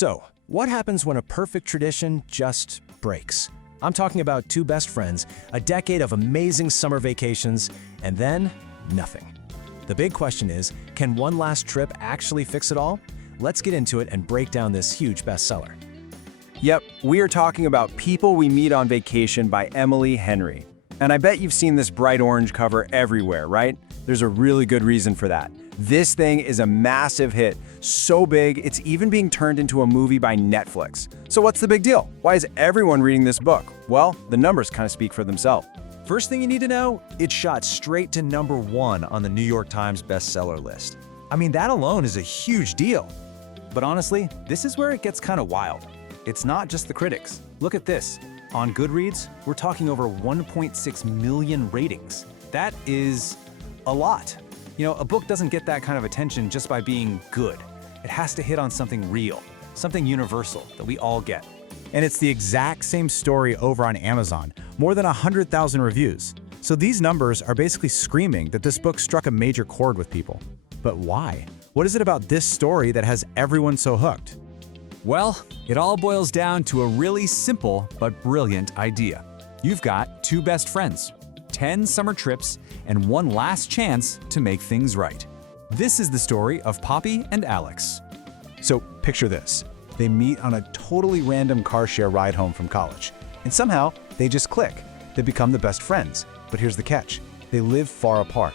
So, what happens when a perfect tradition just breaks? I'm talking about two best friends, a decade of amazing summer vacations, and then nothing. The big question is, can one last trip actually fix it all? Let's get into it and break down this huge bestseller. Yep, we are talking about People We Meet on Vacation by Emily Henry. And I bet you've seen this bright orange cover everywhere, right? There's a really good reason for that. This thing is a massive hit, so big it's even being turned into a movie by Netflix. So what's the big deal? Why is everyone reading this book? Well, the numbers kind of speak for themselves. First thing you need to know, it shot straight to #1 on the New York Times bestseller list. I mean, that alone is a huge deal. But honestly, this is where it gets kind of wild. It's not just the critics. Look at this. On Goodreads, we're talking over 1.6 million ratings. That is a lot. You know, a book doesn't get that kind of attention just by being good. It has to hit on something real, something universal that we all get. And it's the exact same story over on Amazon, more than 100,000 reviews. So these numbers are basically screaming that this book struck a major chord with people. But why? What is it about this story that has everyone so hooked? Well, it all boils down to a really simple but brilliant idea. You've got two best friends, 10 summer trips, and one last chance to make things right. This is the story of Poppy and Alex. So picture this. They meet on a totally random car share ride home from college. And somehow, they just click. They become the best friends. But here's the catch. They live far apart.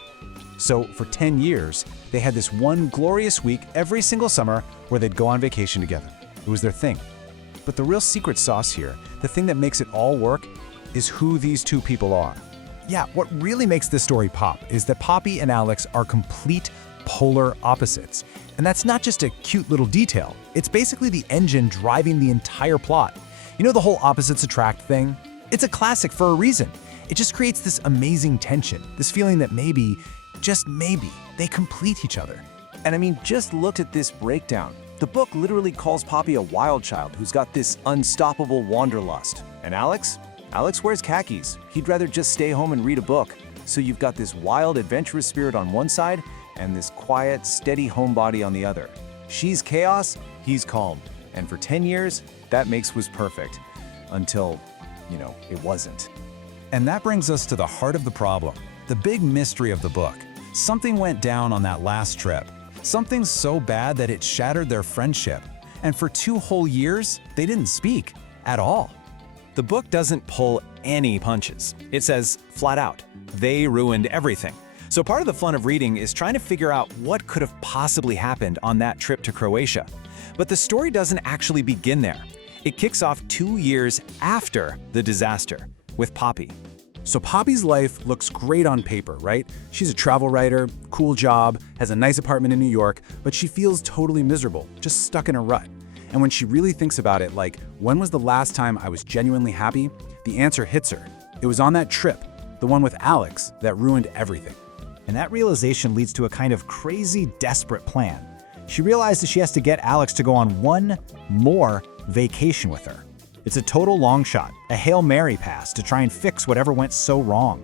So for 10 years, they had this one glorious week every single summer where they'd go on vacation together. It was their thing. But the real secret sauce here, the thing that makes it all work, is who these two people are. Yeah, what really makes this story pop is that Poppy and Alex are complete polar opposites. And that's not just a cute little detail. It's basically the engine driving the entire plot. You know the whole opposites attract thing? It's a classic for a reason. It just creates this amazing tension, this feeling that maybe, just maybe, they complete each other. And I mean, just look at this breakdown. The book literally calls Poppy a wild child who's got this unstoppable wanderlust. And Alex? Alex wears khakis. He'd rather just stay home and read a book. So you've got this wild, adventurous spirit on one side and this quiet, steady homebody on the other. She's chaos, he's calm. And for 10 years, that mix was perfect. Until, it wasn't. And that brings us to the heart of the problem, the big mystery of the book. Something went down on that last trip. Something so bad that it shattered their friendship. And for 2 whole years, they didn't speak at all. The book doesn't pull any punches. It says flat out, they ruined everything. So part of the fun of reading is trying to figure out what could have possibly happened on that trip to Croatia. But the story doesn't actually begin there. It kicks off 2 years after the disaster, with Poppy. So Poppy's life looks great on paper, right? She's a travel writer, cool job, has a nice apartment in New York, but she feels totally miserable, just stuck in a rut. And when she really thinks about it, like, when was the last time I was genuinely happy? The answer hits her. It was on that trip, the one with Alex, that ruined everything. And that realization leads to a kind of crazy, desperate plan. She realizes she has to get Alex to go on one more vacation with her. It's a total long shot, a Hail Mary pass to try and fix whatever went so wrong.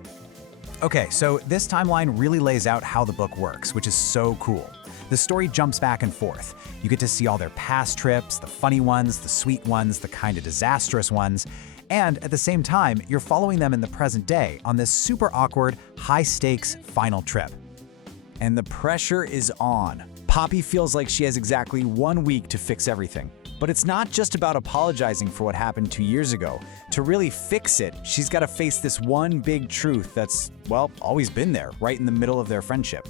Okay, so this timeline really lays out how the book works, which is so cool. The story jumps back and forth. You get to see all their past trips, the funny ones, the sweet ones, the kind of disastrous ones. And at the same time, you're following them in the present day on this super awkward, high-stakes final trip. And the pressure is on. Poppy feels like she has exactly 1 week to fix everything. But it's not just about apologizing for what happened 2 years ago. To really fix it, she's got to face this one big truth that's, well, always been there, right in the middle of their friendship.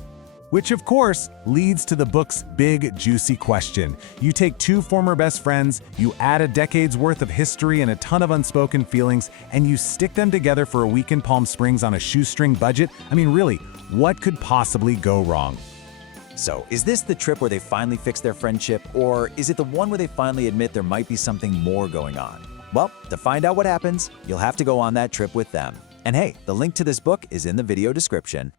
Which, of course, leads to the book's big, juicy question. You take 2 former best friends, you add a decade's worth of history and a ton of unspoken feelings, and you stick them together for a week in Palm Springs on a shoestring budget? I mean, really, what could possibly go wrong? So, is this the trip where they finally fix their friendship, or is it the one where they finally admit there might be something more going on? Well, to find out what happens, you'll have to go on that trip with them. And hey, the link to this book is in the video description.